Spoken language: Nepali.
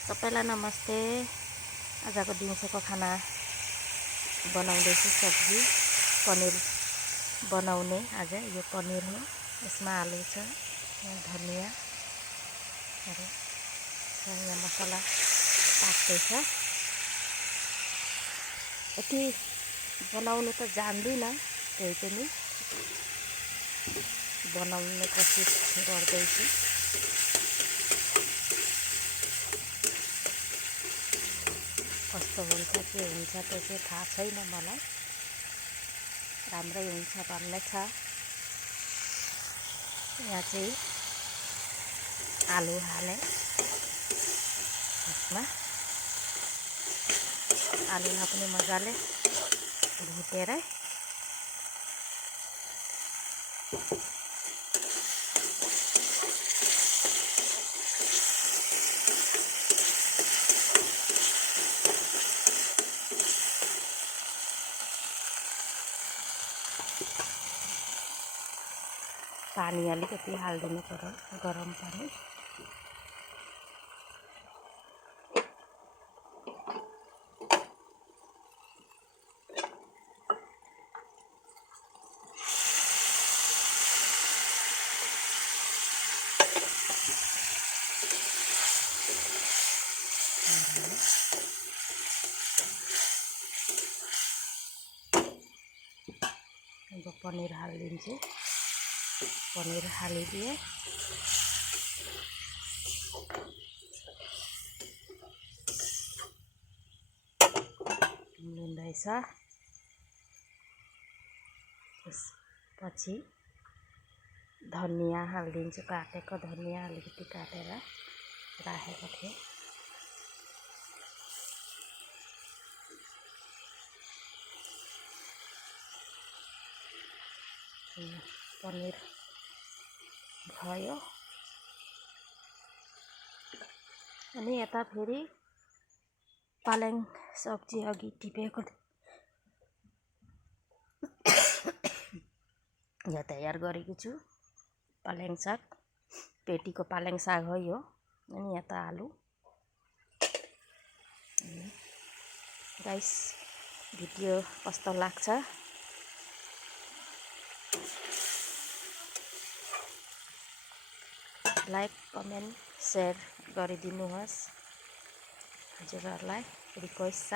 सबैलाई नमस्ते। आजको दिउँसोको खाना बनाउँदैछु सब्जी पनिर बनाउने। आज यो पनिर हो, यसमा आलु छ, यहाँ धनियाँहरू छ, यहाँ मसला पाक्दैछ। यति बनाउनु त जान्दिनँ, त्यही पनि बनाउने कोसिस गर्दैछु। कस्तो हुन्छ के हुन्छ त्यो चाहिँ थाहा छैन मलाई, राम्रै हुन्छ भन्ने छ। यहाँ चाहिँ आलु हालेँ यसमा, आलुलाई पनि मजाले भुटेर पानी अलिकति हालिदिनु पर्यो, गरम पानी। अब पनिर हालिदिन्छु। पनिर हालिदिएँ। लिँदैछ। त्यसपछि धनियाँ हालिदिन्छु, काटेको धनियाँ अलिकति काटेर राखेको थिएँ। पनिर भयो। अनि यता फेरि पालेङ सब्जी अघि टिपेको यहाँ तयार गरेको छु। पालेङ साग, पेटीको पालेङ साग हो यो। अनि यता आलु। गाइस, भिडियो कस्तो लाग्छ लाइक कमेन्ट सेयर गरिदिनुहोस्। हजुरहरूलाई रिक्वेस्ट छ।